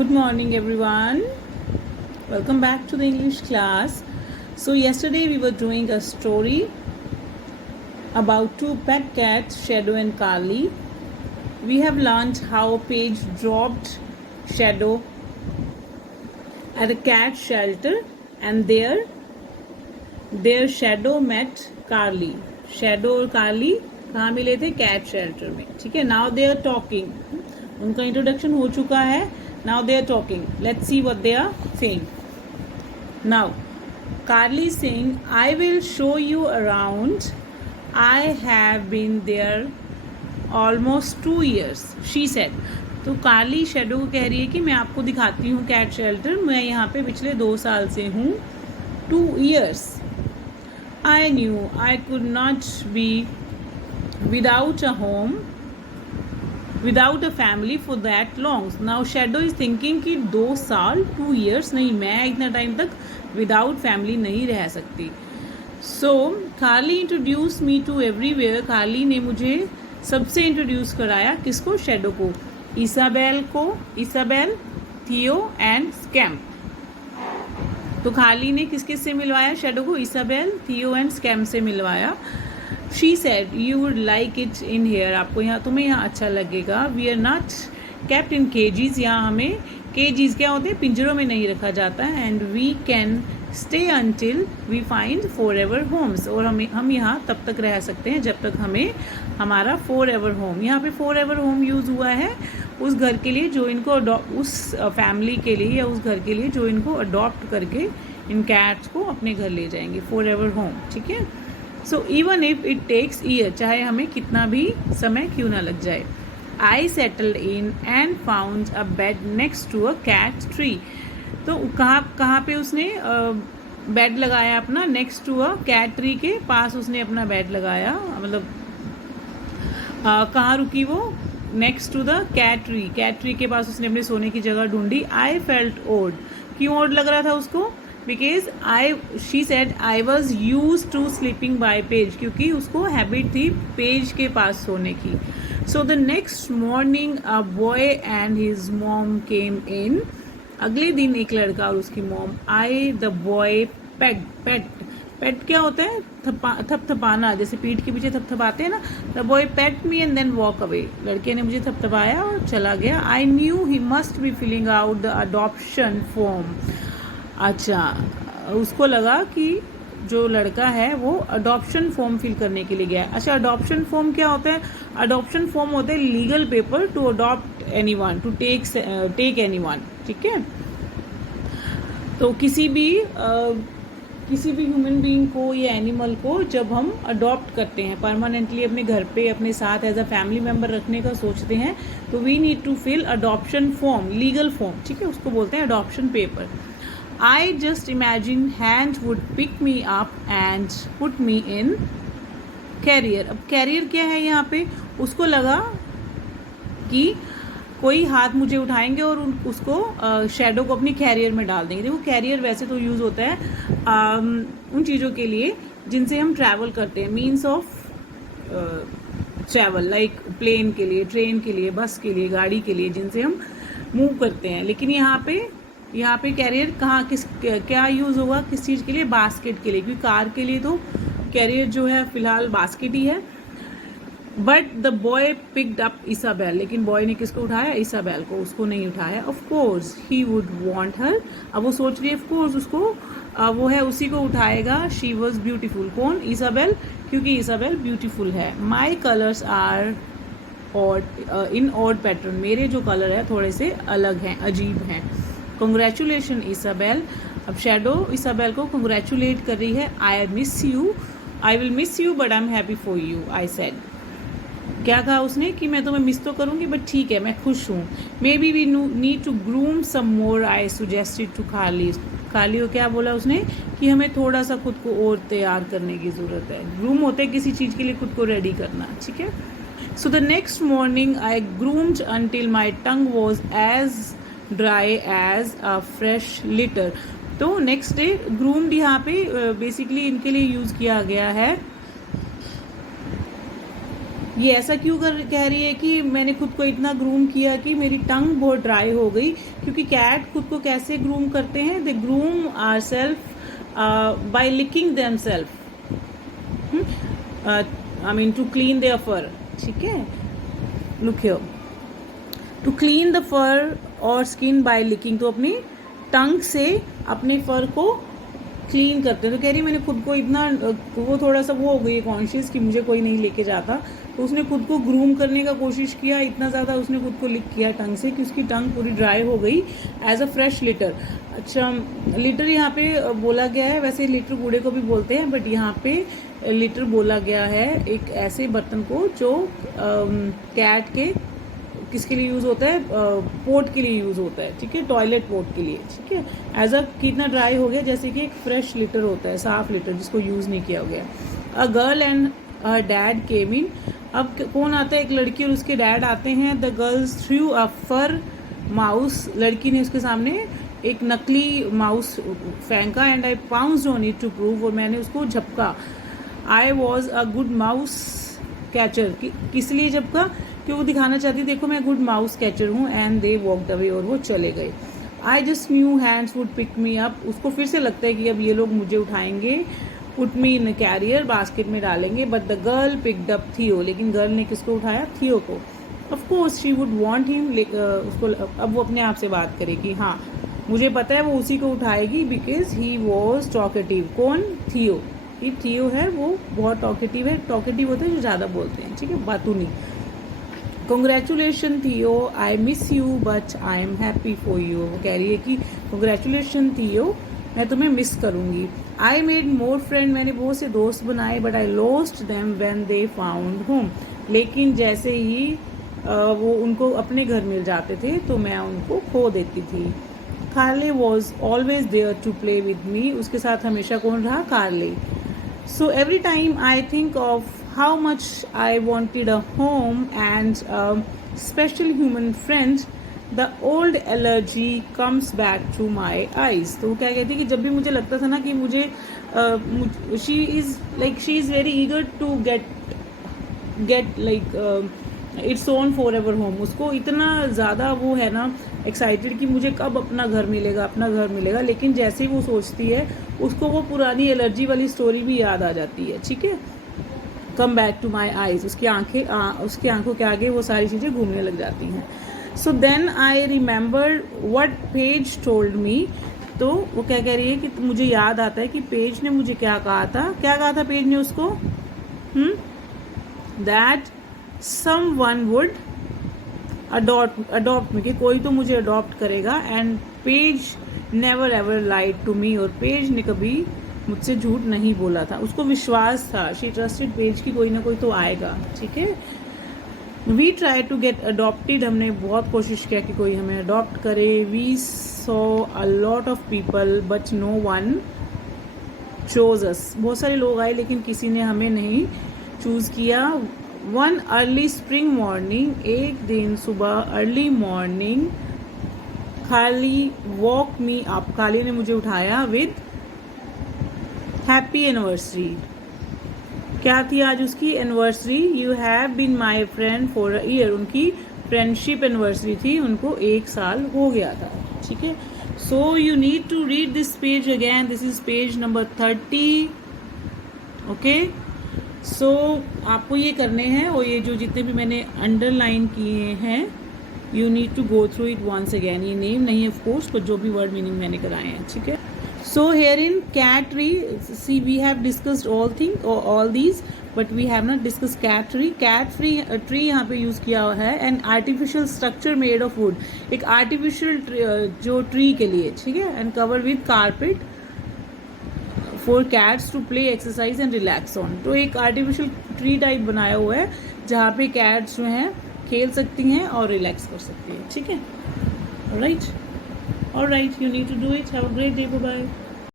Good morning, everyone. Welcome back to the English class. So, yesterday we were doing a story about two pet cats, Shadow and Carly. We have learned how Paige dropped Shadow at a cat shelter, and their Shadow met Carly. Shadow और Carly कहाँ मिले थे? Cat shelter में. ठीक है. Now they are talking. उनका introduction हो चुका है. Now they are talking. Let's see what they are saying. Now, Carly is saying, I will show you around. I have been there almost 2 years, she said. तो कार्ली shadow को कह रही है कि मैं आपको दिखाती हूँ कैट शेल्टर. मैं यहाँ पे पिछले 2 साल से हूँ. 2 years. I knew I could not be without a home, without a family for that long. Now Shadow is thinking कि 2 साल 2 years नहीं, मैं इतना टाइम तक without family नहीं रह सकती. So Carly introduced me to everywhere. Carly ने मुझे सबसे इंट्रोड्यूस कराया. किसको? Shadow को. इसाबेल को. इसाबेल, थियो एंड स्कैम्प. तो कार्ली ने किस किस से मिलवाया Shadow को? इसाबेल, थियो एंड स्कैम्प से मिलवाया. She said, you would like it in here. आपको यहाँ, तुम्हें यहाँ अच्छा लगेगा. We are not kept in cages. यहाँ हमें cages क्या होते हैं? पिंजरों में नहीं रखा जाता है. And we can stay until we find forever homes. और हम यहाँ तब तक रह सकते हैं जब तक हमें हमारा forever home. यहाँ पे forever home यूज़ हुआ है उस घर के लिए जो इनको उस फैमिली के लिए या उस घर के लिए जो इनको अडॉप्ट करके इन कैट्स को अपने घर ले जाएंगे. forever home. ठीक है. So even if it takes year, चाहे हमें कितना भी समय क्यों ना लग जाए. I settled in and found a bed next to a cat tree. तो कहाँ पे उसने बेड लगाया अपना? Next to a cat tree के पास उसने अपना बेड लगाया. मतलब कहाँ रुकी वो? Next to the cat tree. Cat tree के पास उसने अपने सोने की जगह ढूंढी. I felt odd. क्यों odd लग रहा था उसको? Because she said I was used to sleeping by Paige. क्योंकि उसको हैबिट थी पेज के पास सोने की. So the next morning a boy and his mom came in. अगले दिन एक लड़का और उसकी मॉम आए. The boy pet क्या होता है? थपथपाना. जैसे पीठ के पीछे थपथपाते हैं ना. The boy pet me and then walk away. लड़के ने मुझे थपथपाया और चला गया. I knew he must be filling out the adoption form. अच्छा, उसको लगा कि जो लड़का है वो अडॉप्शन फॉर्म फिल करने के लिए गया है. अच्छा, अडॉप्शन फॉर्म क्या होता है? अडॉप्शन फॉर्म होता है legal paper to adopt anyone, to take anyone. ठीक है. तो किसी भी ह्यूमन बीइंग को या एनिमल को जब हम अडॉप्ट करते हैं परमानेंटली अपने घर पे अपने साथ एज अ फैमिली मेम्बर रखने का सोचते हैं तो we need to fill adoption form, legal form. ठीक है. उसको बोलते हैं adoption paper. I just imagine hand would pick me up and put me in carrier. अब कैरियर क्या है यहाँ पे? उसको लगा कि कोई हाथ मुझे उठाएंगे और उसको शेडो को अपनी कैरियर में डाल देंगे. देखो, कैरियर वैसे तो यूज़ होता है उन चीज़ों के लिए जिनसे हम ट्रैवल करते हैं. Means of travel, like plane के लिए, ट्रेन के लिए, बस के लिए, गाड़ी के लिए, जिनसे हम मूव करते हैं. लेकिन यहाँ पे कैरियर क्या यूज़ होगा? किस चीज़ के लिए? बास्केट के लिए. क्योंकि कार के लिए तो कैरियर जो है फिलहाल बास्केट ही है. But the boy picked up Isabel. लेकिन बॉय ने किसको उठाया? इसाबेल को. उसको नहीं उठाया. Of course he would want her. अब वो सोच रही है ऑफ कोर्स उसको वो है उसी को उठाएगा. She was beautiful. कौन? इसाबेल. क्योंकि इसाबेल ब्यूटीफुल है. My colours are in odd pattern. मेरे जो कलर है थोड़े से अलग हैं, अजीब हैं. Congratulation Isabel. अब शेडो इसाबेल को कंग्रेचुलेट कर रही है. I will miss you but I am happy for you, I said. क्या कहा उसने? कि मैं तुम्हें मिस तो करूंगी बट ठीक है, मैं खुश हूँ. May be we need to groom some more, I suggested to Carly. Carly को क्या बोला उसने? कि हमें थोड़ा सा खुद को और तैयार करने की ज़रूरत है. ग्रूम होते हैं किसी चीज़ के लिए खुद को रेडी करना. ठीक है. So the next morning I groomed until my tongue was as dry as a fresh litter. तो नेक्स्ट डे ग्रूम्ड यहाँ पे बेसिकली इनके लिए यूज़ किया गया है. ये ऐसा क्यों कह रही है कि मैंने खुद को इतना ग्रूम किया कि मेरी टंग बहुत ड्राई हो गई, क्योंकि कैट खुद को कैसे ग्रूम करते हैं, they groom our self by licking them self, I mean to clean their fur, ठीक है। Look here, to clean the fur और स्किन बाय लिकिंग, तो अपनी टंग से अपने फर को क्लीन करते हैं। तो कह रही मैंने खुद को इतना, वो थोड़ा सा वो हो गई कॉन्शियस कि मुझे कोई नहीं लेके जाता, तो उसने खुद को ग्रूम करने का कोशिश किया, इतना ज़्यादा उसने खुद को लिक किया टंग से कि उसकी टंग पूरी ड्राई हो गई एज अ फ्रेश लिटर। अच्छा, लिटर यहाँ पे बोला गया है, वैसे लिटर कूड़े को भी बोलते हैं, बट यहाँ पे लिटर बोला गया है एक ऐसे बर्तन को जो कैट के किसके लिए यूज़ होता है, पोट के लिए यूज़ होता है, ठीक है, टॉयलेट पोट के लिए, ठीक है। एज अ कितना ड्राई हो गया, जैसे कि एक फ्रेश लिटर होता है, साफ लिटर जिसको यूज़ नहीं किया गया। A girl and her dad came in, अब कौन आता है, एक लड़की और उसके डैड आते हैं। The girls threw a fur mouse, लड़की ने उसके सामने एक नकली माउस फेंका, and I pounced on it to prove, और मैंने उसको झपका। I was a good mouse catcher, किस लिए झपका, कि वो दिखाना चाहती देखो मैं गुड माउस कैचर हूँ। एंड दे वॉकड अवे, और वो चले गए। I just knew hands would pick me up, उसको फिर से लगता है कि अब ये लोग मुझे उठाएंगे, पुट मी इन कैरियर, बास्केट में डालेंगे। But the girl picked up थियो, लेकिन गर्ल ने किसको उठाया, थियो को। Of course she would want him, उसको अब वो अपने आप से बात करेगी, हाँ मुझे पता है वो उसी को उठाएगी, बिकॉज ही वॉज टॉकेटिव। कौन, थियो, ये थियो है वो बहुत टॉकेटिव है, टॉकेटिव होते हैं जो ज़्यादा बोलते हैं, ठीक है, बातूनी। कॉन्ग्रेचुलेशन थियो, I miss you but I am happy for you, वो कह रही है कि कॉन्ग्रेचुलेशन थियो, मैं तुम्हें मिस करूंगी। आई मेड मोर फ्रेंड, मैंने बहुत से दोस्त बनाए, but I lost them when they found home, लेकिन जैसे ही वो उनको अपने घर मिल जाते थे तो मैं उनको खो देती थी। Carly was always there to play with me, उसके साथ हमेशा कौन रहा, Carly. So every time I think of how much I wanted a home and a special human friend, the old allergy comes back to my eyes। तो वो क्या कहती है कि जब भी मुझे लगता था ना कि मुझे she is very eager to get like its own forever home, उसको इतना ज़्यादा वो है ना एक्साइटेड कि मुझे कब अपना घर मिलेगा, अपना घर मिलेगा, लेकिन जैसे ही वो सोचती है उसको वो पुरानी एलर्जी वाली स्टोरी भी याद आ जाती है, ठीक है। Come back to my eyes, उसकी आंखों के आगे वो सारी चीज़ें घूमने लग जाती हैं। So then I remember what Paige told me, तो वो क्या कह रही है कि मुझे याद आता है कि पेज ने मुझे क्या कहा था पेज ने उसको, that someone would adopt me, कि कोई तो मुझे अडॉप्ट करेगा। And Paige never ever lied to me, और पेज ने कभी मुझसे झूठ नहीं बोला था, उसको विश्वास था, शी ट्रस्टेड पेज की कोई ना कोई तो आएगा, ठीक है। We try to get adopted, हमने बहुत कोशिश किया कि कोई हमें अडॉप्ट करे। We saw a lot of people but no one chose us, बहुत सारे लोग आए लेकिन किसी ने हमें नहीं चूज किया। वन अर्ली स्प्रिंग मॉर्निंग, एक दिन सुबह अर्ली मॉर्निंग, खाली वॉक मी अप, खाली ने मुझे उठाया विद हैप्पी एनिवर्सरी। क्या थी आज उसकी anniversary, you have been my friend for a year, उनकी फ्रेंडशिप एनिवर्सरी थी, उनको 1 साल हो गया था, ठीक है। So you need to read this page again, this is page number 30, okay. सो आपको ये करने हैं, और ये जो जितने भी मैंने अंडरलाइन किए हैं, you need to go through it once again. ये नेम नहीं है ऑफ कोर्स, पर जो भी वर्ड मीनिंग मैंने कराए हैं, ठीक है। So here in cat tree, see we have discussed all these, but we have not discussed cat tree. Cat tree यहाँ पे यूज किया हुआ है, an artificial structure made of wood, एक artificial जो tree के लिए, ठीक है, and covered with carpet for cats to play, exercise and relax on। तो एक artificial tree type बनाया हुआ है जहाँ पे cats जो हैं खेल सकती हैं और रिलैक्स कर सकती हैं, ठीक है। Alright, you need to do it. Have a great day. Bye bye.